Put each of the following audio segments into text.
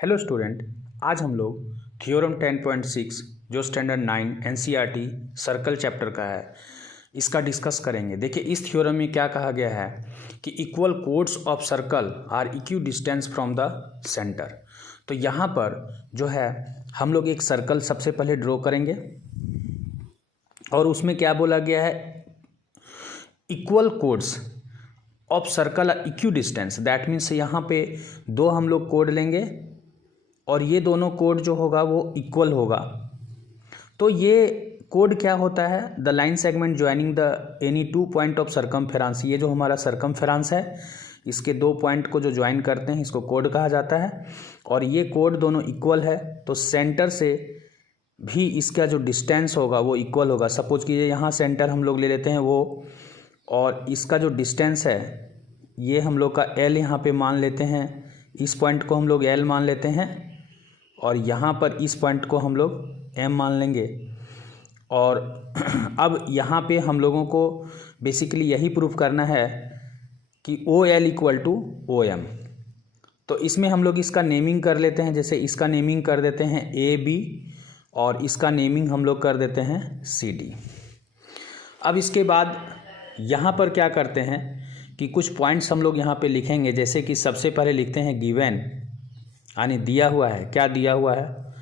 Hello student, आज हम लोग थ्योरम 10.6 जो स्टैंडर्ड 9 एनसीईआरटी सर्कल चैप्टर का है इसका डिस्कस करेंगे। देखिए इस थ्योरम में क्या कहा गया है कि equal chords of circle are equidistant from the centre. तो यहाँ पर जो है हम लोग एक सर्कल सबसे पहले ड्रॉ करेंगे और उसमें क्या बोला गया है, equal chords of circle are equidistant. That means यहाँ पे दो हम लोग कोड लेंगे और ये दोनों कोड जो होगा वो इक्वल होगा। तो ये कोड क्या होता है, the line segment joining the any two point of circumference. ये जो हमारा सर्कमफेरेंस है इसके दो पॉइंट को जो ज्वाइन करते हैं इसको कोड कहा जाता है और ये कोड दोनों इक्वल है तो सेंटर से भी इसका जो डिस्टेंस होगा वो इक्वल होगा। सपोज कीजिए यहाँ सेंटर हम लोग ले लेते हैं वो, और इसका जो डिस्टेंस है ये हम लोग का L यहाँ पे मान लेते हैं, इस पॉइंट को हम लोग L मान लेते हैं और यहाँ पर इस पॉइंट को हम लोग M मान लेंगे। और अब यहाँ पे हम लोगों को बेसिकली यही प्रूफ करना है कि OL इक्वल टू OM। तो इसमें हम लोग इसका नेमिंग कर लेते हैं, जैसे इसका नेमिंग कर देते हैं AB और इसका नेमिंग हम लोग कर देते हैं CD। अब इसके बाद यहाँ पर क्या करते हैं कि कुछ पॉइंट्स हम लोग यहाँ पे लिखेंगे, जैसे कि सबसे पहले लिखते हैं गिवन, यानी दिया हुआ है। क्या दिया हुआ है,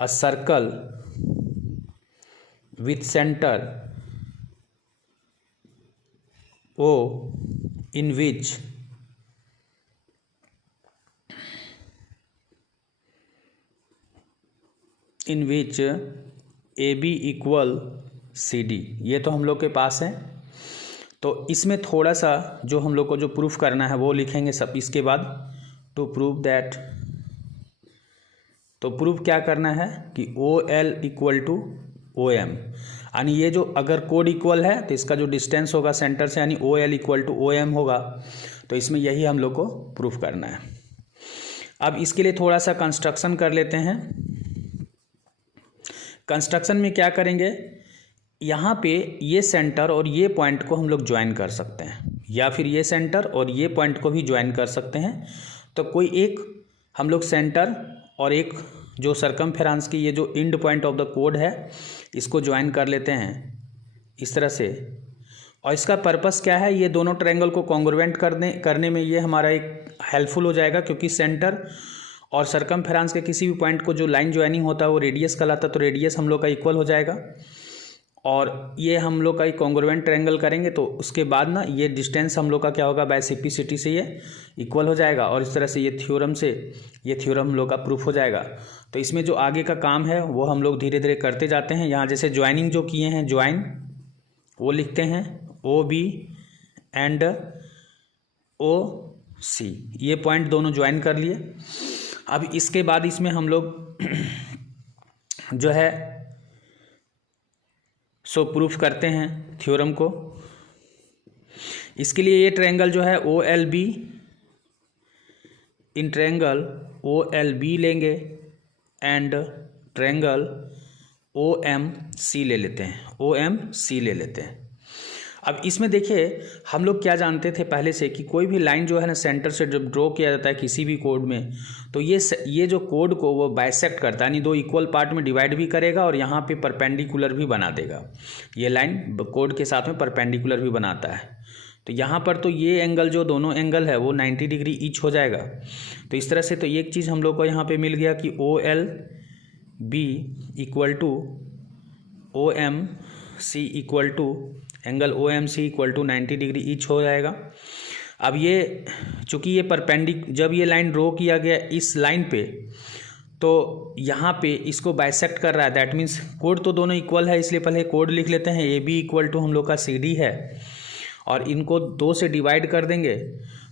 a circle with centre O in which AB equal CD। ये तो हम लोग के पास है। तो इसमें थोड़ा सा जो हम लोग को जो प्रूफ करना है वो लिखेंगे सब। इसके बाद टू प्रूव दैट, तो प्रूफ क्या करना है कि OL इक्वल टू OM, यानी ये जो अगर कोड इक्वल है तो इसका जो डिस्टेंस होगा सेंटर से यानी OL इक्वल टू OM होगा। तो इसमें यही हम लोग को प्रूफ करना है। अब इसके लिए थोड़ा सा कंस्ट्रक्शन कर लेते हैं। कंस्ट्रक्शन में क्या करेंगे, यहाँ पे ये सेंटर और ये पॉइंट को हम लोग ज्वाइन कर सकते हैं, या फिर ये सेंटर और ये पॉइंट को भी ज्वाइन कर सकते हैं। तो कोई एक हम लोग सेंटर और एक जो सर्कमफेरेंस की ये जो and point of the code है इसको ज्वाइन कर लेते हैं इस तरह से। और इसका पर्पस क्या है, ये दोनों ट्रायंगल को कॉन्ग्रुएंट करने में ये हमारा एक हेल्पफुल हो जाएगा, क्योंकि सेंटर और सर्कमफेरेंस के किसी भी पॉइंट को जो लाइन ज्वाइनिंग होता है वो रेडियस कहलाता है। तो रेडियस हम लोग का इक्वल हो जाएगा और ये हम लोग का एक कॉन्ग्रुएंट ट्रायंगल करेंगे तो उसके बाद ना ये डिस्टेंस हम लोग का क्या होगा, बाय सिम्प्लिसिटी से ये इक्वल हो जाएगा और इस तरह से ये थ्योरम हम लोग का प्रूफ हो जाएगा। तो इसमें जो आगे का काम है वो हम लोग धीरे धीरे करते जाते हैं। यहाँ जैसे ज्वाइनिंग जो किए हैं, ज्वाइन वो लिखते हैं OB एंड OC, ये पॉइंट दोनों ज्वाइन कर लिए। अब इसके बाद इसमें हम लोग जो है सो प्रूफ करते हैं थ्योरम को। इसके लिए ये ट्रायंगल जो है OLB, इन ट्रायंगल OLB लेंगे एंड ट्रायंगल OMC ले लेते हैं। अब इसमें देखिए हम लोग क्या जानते थे पहले से कि कोई भी लाइन जो है ना सेंटर से जब ड्रॉ किया जाता है किसी भी कोड में तो ये जो कोड को वो बाइसेक्ट करता है, यानी दो इक्वल पार्ट में डिवाइड भी करेगा और यहाँ पे परपेंडिकुलर भी बना देगा। ये लाइन कोड के साथ में परपेंडिकुलर भी बनाता है। तो यहाँ पर तो ये एंगल जो दोनों एंगल है वो 90 डिग्री ईच हो जाएगा। तो इस तरह से तो एक चीज़ हम लोग को यहाँ पे मिल गया कि OLB equal to OMC equal to angle OMC equal to 90 degree each हो जाएगा। अब ये चूँकि ये जब ये लाइन ड्रॉ किया गया इस लाइन पे तो यहाँ पे इसको बाइसेक्ट कर रहा है। दैट मीन्स कोड तो दोनों इक्वल है, इसलिए पहले कोड लिख लेते हैं। AB इक्वल टू हम लोग का CD है और इनको 2 से डिवाइड कर देंगे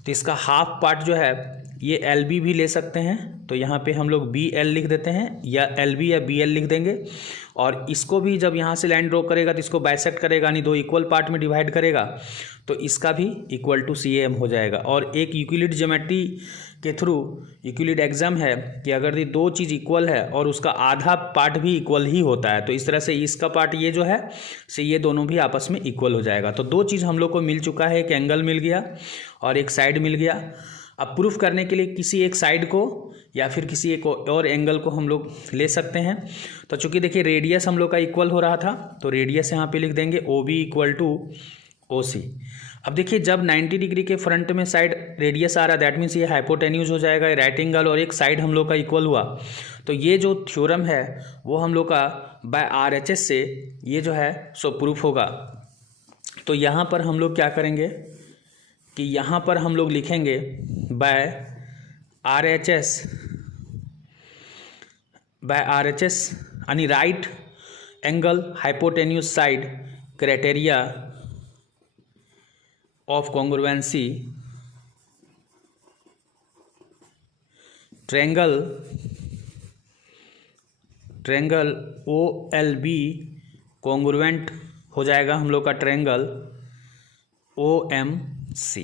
तो इसका हाफ पार्ट जो है ये LB भी ले सकते हैं। तो यहाँ पे हम लोग BL लिख देते हैं या LB या BL लिख देंगे और इसको भी जब यहाँ से लाइन ड्रॉ करेगा तो इसको बाइसेक्ट करेगा, यानी दो इक्वल पार्ट में डिवाइड करेगा तो इसका भी इक्वल टू CAM हो जाएगा। और एक यूक्लिड ज्योमेट्री के थ्रू यूक्लिड एग्जाम है कि अगर ये दो चीज़ इक्वल है और उसका आधा पार्ट भी इक्वल ही होता है तो इस तरह से इसका पार्ट ये जो है से ये दोनों भी आपस में इक्वल हो जाएगा। तो दो चीज़ हम लोग को मिल चुका है, एक एंगल मिल गया और एक साइड मिल गया। अब प्रूफ करने के लिए किसी एक साइड को या फिर किसी एक और एंगल को हम लोग ले सकते हैं। तो चूंकि देखिए रेडियस हम लोग का इक्वल हो रहा था, तो रेडियस यहाँ पे लिख देंगे OB इक्वल टू OC। अब देखिए जब 90 डिग्री के फ्रंट में साइड रेडियस आ रहा है, दैट मीन्स ये हाइपोटेन्यूज हो जाएगा, राइट एंगल और एक साइड हम लोग का इक्वल हुआ। तो ये जो थ्योरम है वो हम लोग का बाय RHS से ये जो है सो प्रूफ होगा। तो यहाँ पर हम लोग क्या करेंगे कि यहाँ पर हम लोग लिखेंगे बाय RHS यानी right angle hypotenuse side criteria of congruency triangle OLB congruent हो जाएगा हम लोग का ट्रेंगल OMC।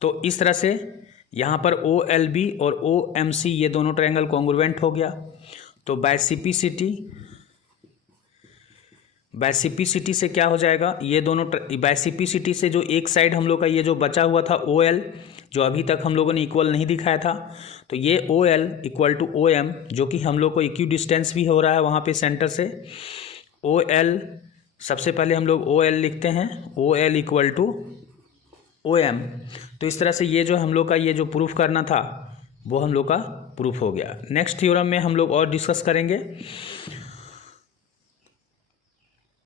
तो इस तरह से यहाँ पर OLB और OMC ये दोनों ट्रायंगल कॉन्ग्रुएंट हो गया। तो बाय सिपिसिटी से क्या हो जाएगा, ये दोनों बाय सिपिसिटी से जो एक साइड हम लोग का ये जो बचा हुआ था OL, जो अभी तक हम लोगों ने इक्वल नहीं दिखाया था, तो ये OL इक्वल टू OM जो कि हम लोग को इक्वी डिस्टेंस भी हो रहा है वहाँ पे सेंटर से। OL सबसे पहले हम लोग OL लिखते हैं, OL इक्वल टू OM। तो इस तरह से ये जो हम लोग का ये जो प्रूफ करना था वो हम लोग का प्रूफ हो गया। नेक्स्ट थ्योरम में हम लोग और डिस्कस करेंगे।